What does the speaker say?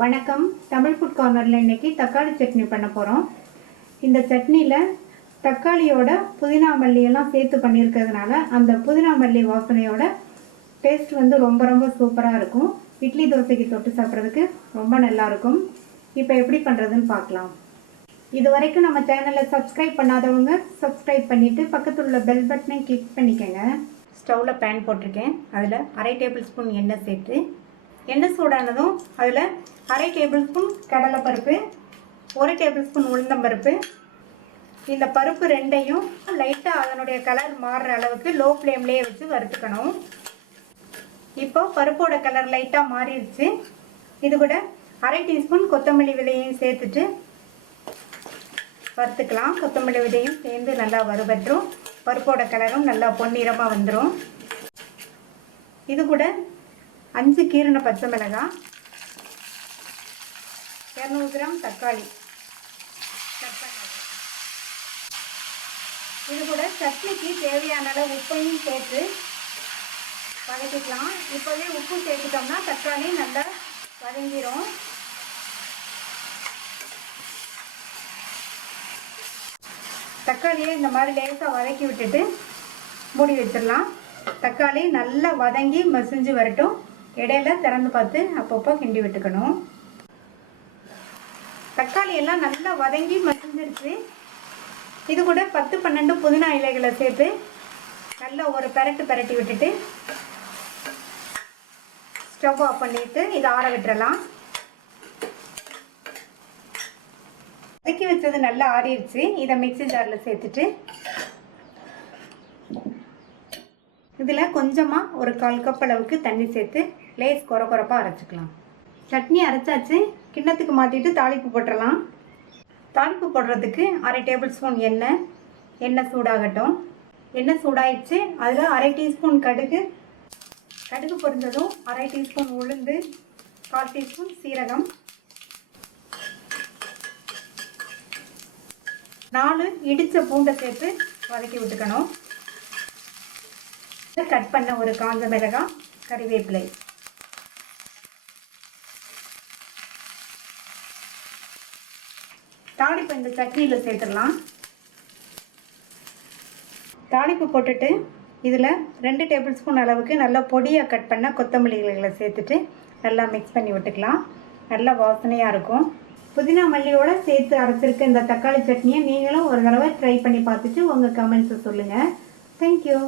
வணக்கம். தமிழ் ஃபுட் கார்னரில் இன்றைக்கி தக்காளி சட்னி பண்ண போகிறோம். இந்த சட்னியில் தக்காளியோட புதினா மல்லியெல்லாம் சேர்த்து பண்ணியிருக்கிறதுனால அந்த புதினா மல்லி வாசனையோட டேஸ்ட் ரொம்ப சூப்பராக இருக்கும். இட்லி தோசைக்கு தொட்டு சாப்பிட்றதுக்கு ரொம்ப நல்லாயிருக்கும். இப்போ எப்படி பண்ணுறதுன்னு பார்க்கலாம். இது வரைக்கும் நம்ம சேனலை சப்ஸ்கிரைப் பண்ணாதவங்க சப்ஸ்கிரைப் பண்ணிவிட்டு பக்கத்தில் உள்ள பெல் பட்டனை கிளிக் பண்ணிக்கோங்க. ஸ்டவ்வில் பேன் போட்டிருக்கேன். அதில் 1/2 டேபிள் ஸ்பூன் எண்ணெய் சேர்த்து எண்ணெய் சூடானதும் அதில் 1/2 டேபிள் ஸ்பூன் கடலைப்பருப்பு, 1 டேபிள் ஸ்பூன் உளுந்தம்பருப்பு, இந்த பருப்பு ரெண்டையும் லைட்டாக அதனுடைய கலர் மாறுற அளவுக்கு லோ ஃப்ளேம்லேயே வச்சு வறுத்துக்கணும். இப்போ பருப்போட கலர் லைட்டாக மாறிடுச்சு. இது கூட 1/2 டீஸ்பூன் கொத்தமல்லி விதையும் சேர்த்துட்டு வறுத்துக்கலாம். கொத்தமல்லி விதையும் சேர்ந்து நல்லா வறுபற்றும். பருப்போட கலரும் நல்லா பொன்னிறமாக வந்துடும். இது கூட 5 கீறின பச்சை மிளகாய், 200 கிராம் தக்காளி கட் பண்ணது. இது கூட சட்னிக்கு தேவையான அளவு உப்பையும் சேர்த்து வதக்கிக்கலாம். இப்போவே உப்பு சேர்த்துட்டோம்னா தக்காளி நல்லா வதங்கிடும். தக்காளியை இந்த மாதிரி லேசாக வதக்கி விட்டுட்டு மூடி வச்சிடலாம். தக்காளி நல்லா வதங்கி மசிஞ்சு வரட்டும். இடையில திறந்து பார்த்து அப்பப்போ கிண்டி விட்டுக்கணும். தக்காளி எல்லாம் நல்லா வதங்கி மசிஞ்சிருச்சு. இது கூட 10-12 புதினா இலைகளை சேர்த்து நல்லா ஒரு பெரட்டி விட்டுட்டு ஸ்டவ் ஆஃப் பண்ணிட்டு இதை ஆற விட்டுறலாம். வதக்கி வச்சது நல்லா ஆறிடுச்சு. இதை மிக்ஸி ஜாரில் சேர்த்துட்டு இதில் கொஞ்சமாக ஒரு 1/4 கப் அளவுக்கு தண்ணி சேர்த்து லேஸ் கொரப்பாக அரைச்சிக்கலாம். சட்னி அரைச்சாச்சு. கிண்ணத்துக்கு மாற்றிட்டு தாளிப்பு போட்டுடலாம். தாளிப்பு போடுறதுக்கு 1/2 டேபிள் ஸ்பூன் எண்ணெய் சூடாகட்டும். எண்ணெய் சூடாயிடுச்சு. அதில் 1/2 டீஸ்பூன் கடுகு பொரிஞ்சதும் 1/2 டீஸ்பூன் உளுந்து, 1/4 டீஸ்பூன் சீரகம், 4 இடித்த பூண்டை சேர்த்து வதக்கி விட்டுக்கணும். கட் பண்ண ஒரு காஞ்ச மிளகாய், கறிவேப்பிலை, தாளிப்பு இந்த சட்னியில் சேர்த்துடலாம். தாளிப்பு போட்டுட்டு இதில் 2 டேபிள் ஸ்பூன் அளவுக்கு நல்லா பொடியாக கட் பண்ண கொத்தமல்லி இலைகளை சேர்த்துட்டு நல்லா மிக்ஸ் பண்ணி விட்டுக்கலாம். நல்லா வாசனையாக இருக்கும். புதினா மல்லியோடு சேர்த்து அரைச்சிருக்க இந்த தக்காளி சட்னியை நீங்களும் ஒரு தடவை ட்ரை பண்ணி பார்த்துட்டு உங்கள் கமெண்ட்ஸை சொல்லுங்கள். தேங்க்யூ.